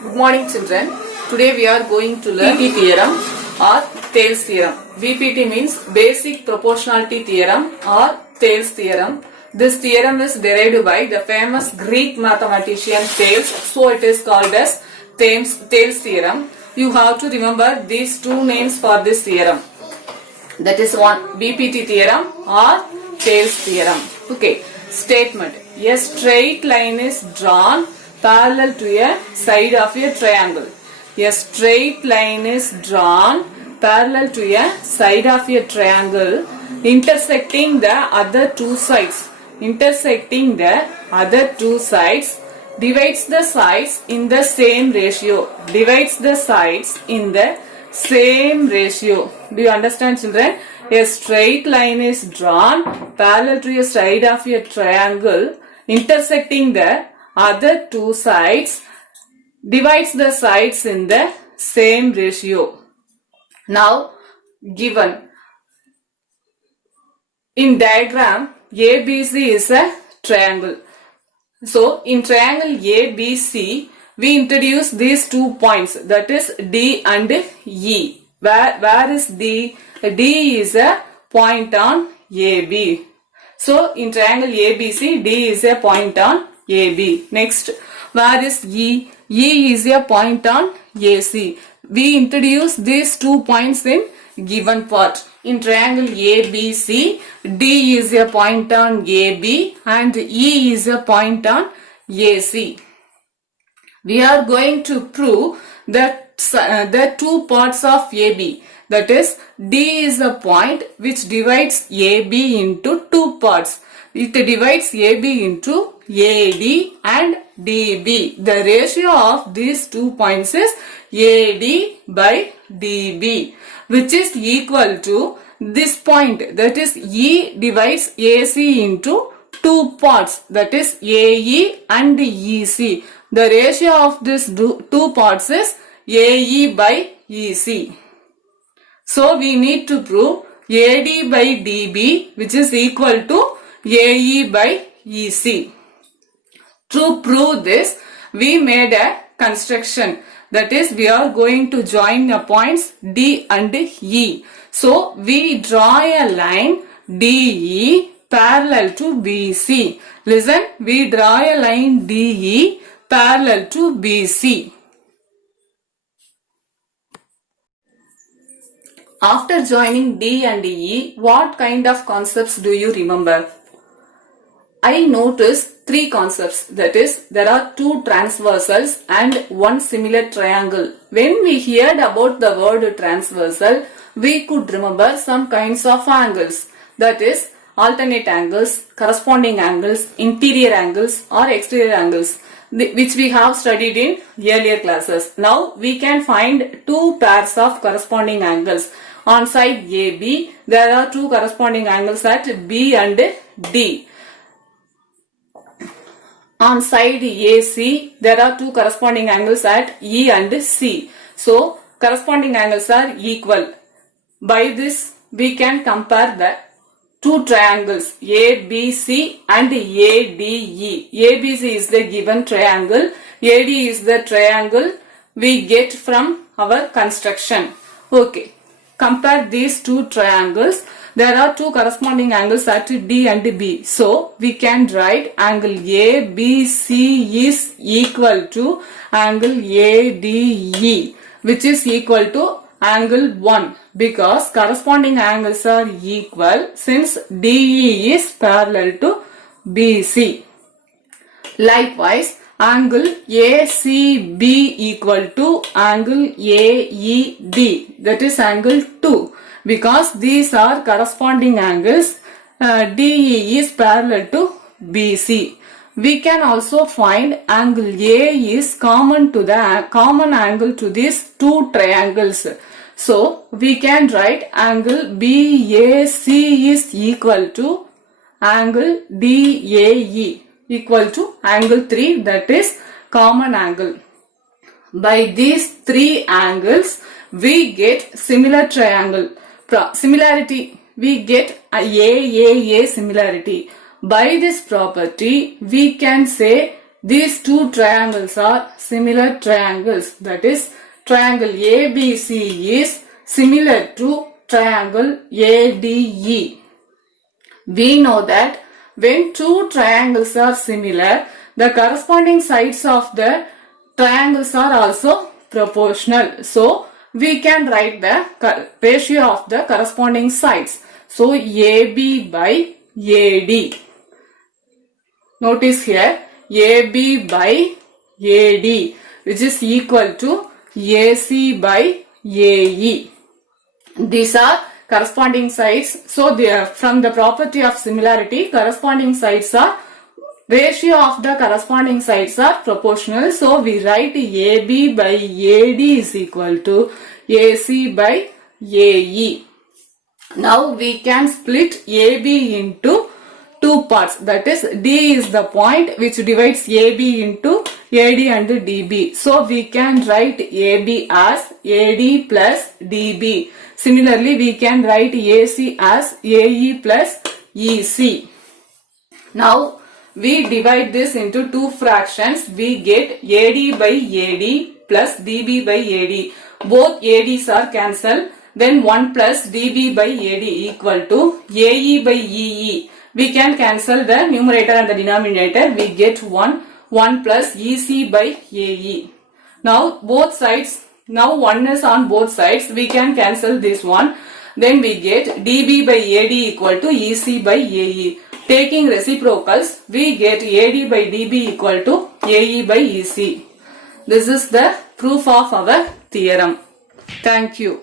Good morning children. Today we are going to learn VPT theorem or Thales theorem. VPT means basic proportionality theorem or Thales theorem. This theorem is derived by the famous Greek mathematician Thales. So it is called as Thales theorem. You have to remember these two names for this theorem. That is one VPT theorem or Thales theorem. Okay. Statement. A straight line is drawn parallel to a side of a triangle. A straight line is drawn parallel to a side of a triangle intersecting the other two sides. Intersecting the other two sides divides the sides in the same ratio. Divides the sides in the same ratio. Do you understand children? A straight line is drawn parallel to a side of a triangle intersecting the other two sides divides the sides in the same ratio. Now given in diagram ABC is a triangle. So in triangle ABC we introduce these 2 points, that is D and E. Where is D? D is a point on AB. So in triangle ABC, D is a point on AB. Next, where is E? E is a point on AC. We introduce these 2 points in given part. In triangle ABC, D is a point on AB and E is a point on AC. We are going to prove that the 2 parts of AB, that is D is a point which divides AB into 2 parts. It divides AB into AD and DB. The ratio of these 2 points is AD by DB, which is equal to this point, that is E divides AC into 2 parts, that is AE and EC. The ratio of these 2 parts is AE by EC. So we need to prove AD by DB, which is equal to AE by EC. To prove this, we made a construction. That is, we are going to join the points D and E. So we draw a line DE parallel to BC. Listen, we draw a line DE parallel to BC. After joining D and E, what kind of concepts do you remember? I noticed 3 concepts, that is, there are 2 transversals and 1 similar triangle. When we heard about the word transversal, we could remember some kinds of angles, that is, alternate angles, corresponding angles, interior angles or exterior angles, which we have studied in earlier classes. Now we can find 2 pairs of corresponding angles. On side AB, there are 2 corresponding angles at B and D. On side AC, there are 2 corresponding angles at E and C. So, corresponding angles are equal. By this, we can compare the 2 triangles ABC and ADE. ABC is the given triangle. AD is the triangle we get from our construction. Okay. Compare these 2 triangles. There are 2 corresponding angles at D and B. So, we can write angle ABC is equal to angle ADE, which is equal to angle 1, because corresponding angles are equal since DE is parallel to BC. Likewise, angle ACB equal to angle AED, that is angle 2, because these are corresponding angles. DE is parallel to BC. We can also find angle A is common angle to these 2 triangles. So we can write angle BAC is equal to angle DAE equal to angle 3, that is common angle. By these 3 angles we get similar triangle. Similarity, we get a AAA similarity. By this property we can say these two triangles are similar triangles. That is, triangle ABC is similar to triangle ADE. We know that when two triangles are similar, the corresponding sides of the triangles are also proportional. So, we can write the ratio of the corresponding sides. So, AB by AD. Notice here, AB by AD, which is equal to AC by AE. These are corresponding sides. So, from the property of similarity, corresponding sides are, ratio of the corresponding sides are proportional. So, we write AB by AD is equal to AC by AE. Now, we can split AB into two parts. That is, D is the point which divides AB into AD and DB. So, we can write AB as AD plus DB. Similarly, we can write AC as AE plus EC. Now, we divide this into two fractions. We get AD by AD plus DB by AD. Both ADs are cancelled. Then 1 plus DB by AD equal to AE by EE. We can cancel the numerator and the denominator. We get 1 plus EC by AE. Now both sides, now 1 is on both sides. We can cancel this one. Then we get DB by AD equal to EC by AE. Taking reciprocals, we get AD by DB equal to AE by EC. This is the proof of our theorem. Thank you.